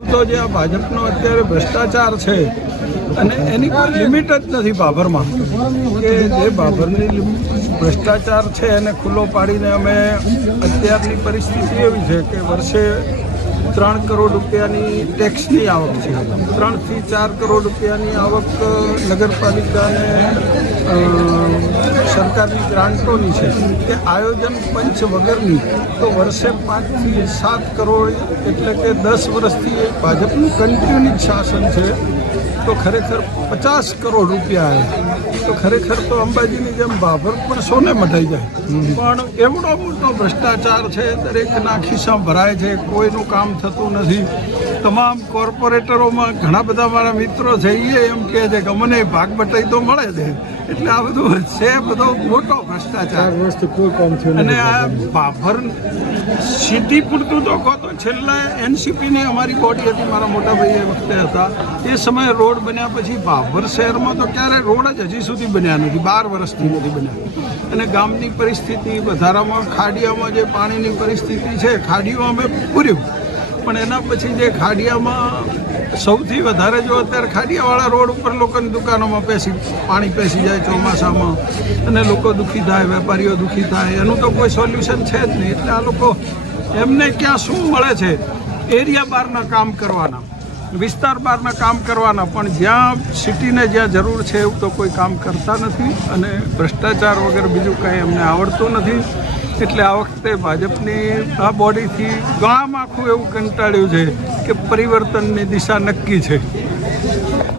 તો જે આ ભાજપનો અત્યારે ભ્રષ્ટાચાર છે, અને એની કોઈ લિમિટ જ નથી બાભરમાં કે જે બાભરની ભ્રષ્ટાચાર છે, એને ખુલ્લો પાડીને અમે અત્યારની પરિસ્થિતિ એવી છે કે વર્ષે ત્રણ કરોડ રૂપિયાની ટેક્સની આવક છે. ત્રણથી ચાર કરોડ રૂપિયાની આવક નગરપાલિકાને સરકારની ગ્રાન્ટોની છે કે આયોજન પંચ વગરની તો વર્ષે પાંચથી સાત કરોડ એટલે કે દસ વર્ષથી ભાજપનું કન્ટિન્યુ શાસન છે તો ખરેખર પચાસ કરોડ રૂપિયા આવે તો ખરેખર તો અંબાજીની જેમ બાભર પણ સોને મઢાઈ જાય. પણ એવડો મોટો ભ્રષ્ટાચાર છે દરેકના ખિસ્સા ભરાય છે કોઈનું કામ થતું નથી. તમામ કોર્પોરેટરોમાં ઘણા બધા મારા મિત્રો છે એ એમ કહે છે કે મને ભાગ બટાઈ તો મળે છે. એટલે આ બધું છે બધો મોટો ભ્રષ્ટાચાર. અને આ બાભર સિટી પૂરતું તો કહો તો છેલ્લા એનસીપીની અમારી બોડી હતી મારા મોટા ભાઈ એ વખતે હતા. એ સમયે રોડ બન્યા પછી બાભર શહેરમાં તો ક્યારે રોડ જ હજી સુધી બન્યા નથી બાર વર્ષથી નથી બન્યા. અને ગામની પરિસ્થિતિ વધારામાં ખાડીઓમાં જે પાણીની પરિસ્થિતિ છે ખાડીઓ અમે પૂર્યું. પણ એના પછી જે ખાડિયામાં સૌથી વધારે જો અત્યારે ખાડિયાવાળા રોડ ઉપર લોકોની દુકાનોમાં પેસી પાણી પેસી જાય ચોમાસામાં અને લોકો દુઃખી થાય, વેપારીઓ દુઃખી થાય, એનું તો કોઈ સોલ્યુશન છે જ નહીં. એટલે આ લોકો એમને ક્યાં શું મળે છે? એરિયા બહારના કામ કરવાના, વિસ્તાર બહારના કામ કરવાના, પણ જ્યાં સિટીને જ્યાં જરૂર છે એવું તો કોઈ કામ કરતા નથી અને ભ્રષ્ટાચાર વગર બીજું કંઈ એમને આવડતું નથી. એટલે આ વખતે ભાજપની આ બોડીથી ગામ આખું એવું કંટાળ્યું છે કે પરિવર્તનની દિશા નક્કી છે.